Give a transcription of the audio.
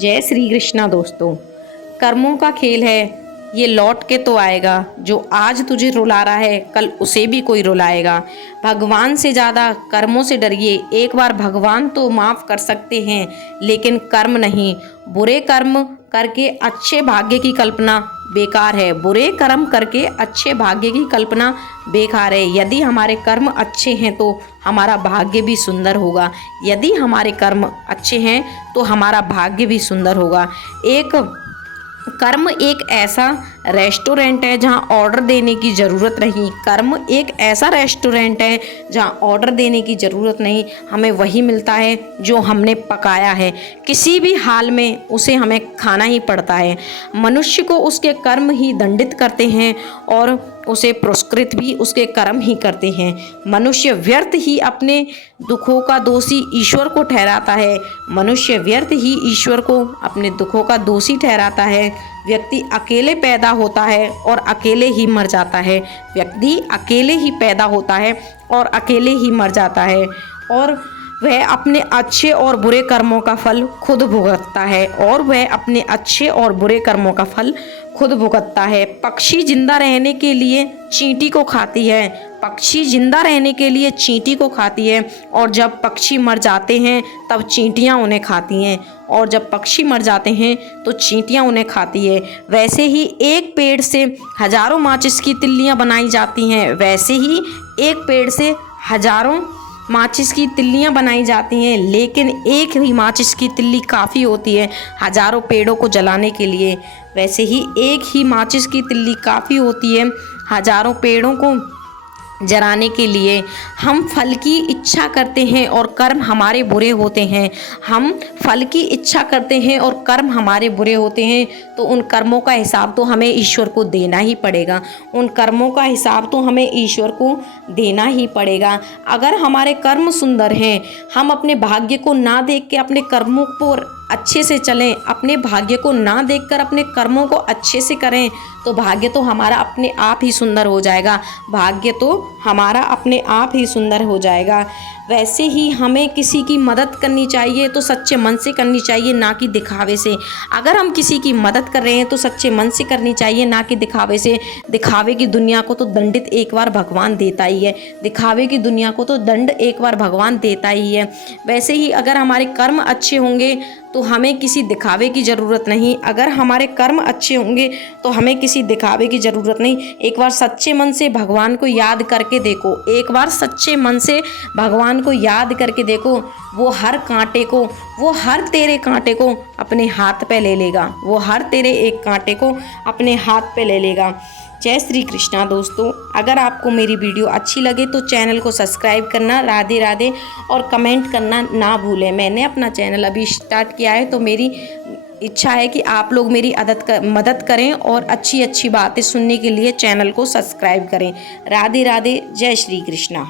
जय श्री कृष्णा दोस्तों। कर्मों का खेल है, ये लौट के तो आएगा। जो आज तुझे रुला रहा है कल उसे भी कोई रुलाएगा। भगवान से ज़्यादा कर्मों से डरिए। एक बार भगवान तो माफ़ कर सकते हैं लेकिन कर्म नहीं। बुरे कर्म करके अच्छे भाग्य की कल्पना बेकार है। बुरे कर्म करके अच्छे भाग्य की कल्पना बेकार है। यदि हमारे कर्म अच्छे हैं तो हमारा भाग्य भी सुंदर होगा। यदि हमारे कर्म अच्छे हैं तो हमारा भाग्य भी सुंदर होगा। कर्म एक ऐसा रेस्टोरेंट है जहां ऑर्डर देने की ज़रूरत नहीं। कर्म एक ऐसा रेस्टोरेंट है जहां ऑर्डर देने की ज़रूरत नहीं। हमें वही मिलता है जो हमने पकाया है। किसी भी हाल में उसे हमें खाना ही पड़ता है। मनुष्य को उसके कर्म ही दंडित करते हैं और उसे पुरस्कृत भी उसके कर्म ही करते हैं। मनुष्य व्यर्थ ही अपने दुखों का दोषी ईश्वर को ठहराता है। मनुष्य व्यर्थ ही ईश्वर को अपने दुखों का दोषी ठहराता है। व्यक्ति अकेले पैदा होता है और अकेले ही मर जाता है। व्यक्ति अकेले ही पैदा होता है और अकेले ही मर जाता है और वह अपने अच्छे और बुरे कर्मों का फल खुद भुगतता है। अपने अच्छे और बुरे कर्मों का फल खुद भुगतता है। पक्षी जिंदा रहने के लिए चींटी को खाती है। पक्षी जिंदा रहने के लिए चींटी को खाती है और जब पक्षी मर जाते हैं तब चींटियां उन्हें खाती हैं। और जब पक्षी मर जाते हैं तो चींटियां उन्हें खाती है। वैसे ही एक पेड़ से हजारों माचिस की तिल्लियां बनाई जाती हैं। वैसे ही एक पेड़ से हजारों माचिस की तिल्लियां बनाई जाती हैं, लेकिन एक ही माचिस की तिल्ली काफ़ी होती है हजारों पेड़ों को जलाने के लिए। वैसे ही एक ही माचिस की तिल्ली काफ़ी होती है हजारों पेड़ों को जलाने के लिए। हम फल की इच्छा करते हैं और कर्म हमारे बुरे होते हैं। हम फल की इच्छा करते हैं और कर्म हमारे बुरे होते हैं तो उन कर्मों का हिसाब तो हमें ईश्वर को देना ही पड़ेगा। उन कर्मों का हिसाब तो हमें ईश्वर को देना ही पड़ेगा। अगर हमारे कर्म सुंदर हैं, हम अपने भाग्य को ना देख के अपने कर्मों पर अच्छे से चलें, अपने भाग्य को ना देखकर अपने कर्मों को अच्छे से करें तो भाग्य तो हमारा अपने आप ही सुंदर हो जाएगा। भाग्य तो हमारा अपने आप ही सुंदर हो जाएगा। वैसे ही हमें किसी की मदद करनी चाहिए तो सच्चे मन से करनी चाहिए, ना कि दिखावे से। अगर हम किसी की मदद कर रहे हैं तो सच्चे मन से करनी चाहिए, ना कि दिखावे से। दिखावे की दुनिया को तो दंडित एक बार भगवान देता ही है। दिखावे की दुनिया को तो दंड एक बार भगवान देता ही है। वैसे ही अगर हमारे कर्म अच्छे होंगे तो हमें किसी दिखावे की ज़रूरत नहीं। अगर हमारे कर्म अच्छे होंगे तो हमें किसी दिखावे की ज़रूरत नहीं। एक बार सच्चे मन से भगवान को याद करके देखो। एक बार सच्चे मन से भगवान को याद करके देखो। वो हर तेरे कांटे को अपने हाथ पे ले लेगा। वो हर तेरे एक कांटे को अपने हाथ पे ले लेगा। जय श्री कृष्णा दोस्तों। अगर आपको मेरी वीडियो अच्छी लगे तो चैनल को सब्सक्राइब करना, राधे राधे, और कमेंट करना ना भूलें। मैंने अपना चैनल अभी स्टार्ट किया है तो मेरी इच्छा है कि आप लोग मेरी मदद करें और अच्छी अच्छी बातें सुनने के लिए चैनल को सब्सक्राइब करें। राधे राधे, जय श्री कृष्णा।